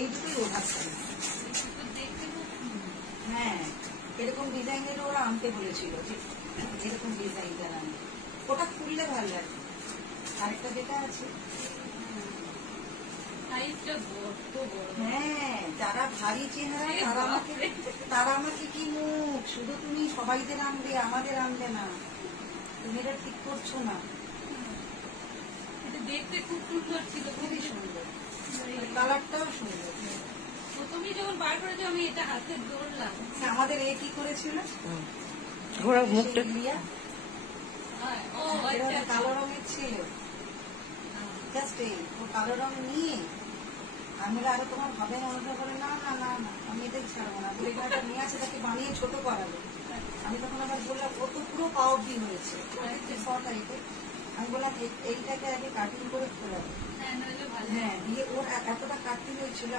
এই দুটোই ওর হাত ছাড়া। হ্যাঁ, এরকম ডিজাইনের ওরা আনতে বলেছিল, যে এরকম ডিজাইনটা আনতে, ওটা খুললে ভালো লাগে। আরেকটা যেটা আছে, হ্যাঁ, যারা ভারী চেহারা তারা আমাকে কি মুখ, শুধু তুমি সবাইদের আনবে, আমাদের আনবে না, তুমি এটা ঠিক করছো না। দেখতে খুব সুন্দর ছিল, খুবই সুন্দর, কালারটাও সুন্দর। তুমি যখন বার করেছো আমি এটা হাতে ধরলাম। আমাদের এ কি করেছিল, ঘোড়া মুখটা কালো রঙের ছিল, জাস্ট এই ও কালো রঙ নিয়ে আমি আরো তোমার ভাবে মনে করে না না না না আমি এটাই ছাড়বো না, বলে এটা নিয়ে আসে, তাকে বানিয়ে ছোট করালো। আমি তখন আবার বললাম ও তো পুরো পাওয়ারফুল হয়েছে, আমি বললাম এইটাকে আগে কাটিং করে খোলাবো। হ্যাঁ, দিয়ে ওর এতটা কাটতে হয়েছিল।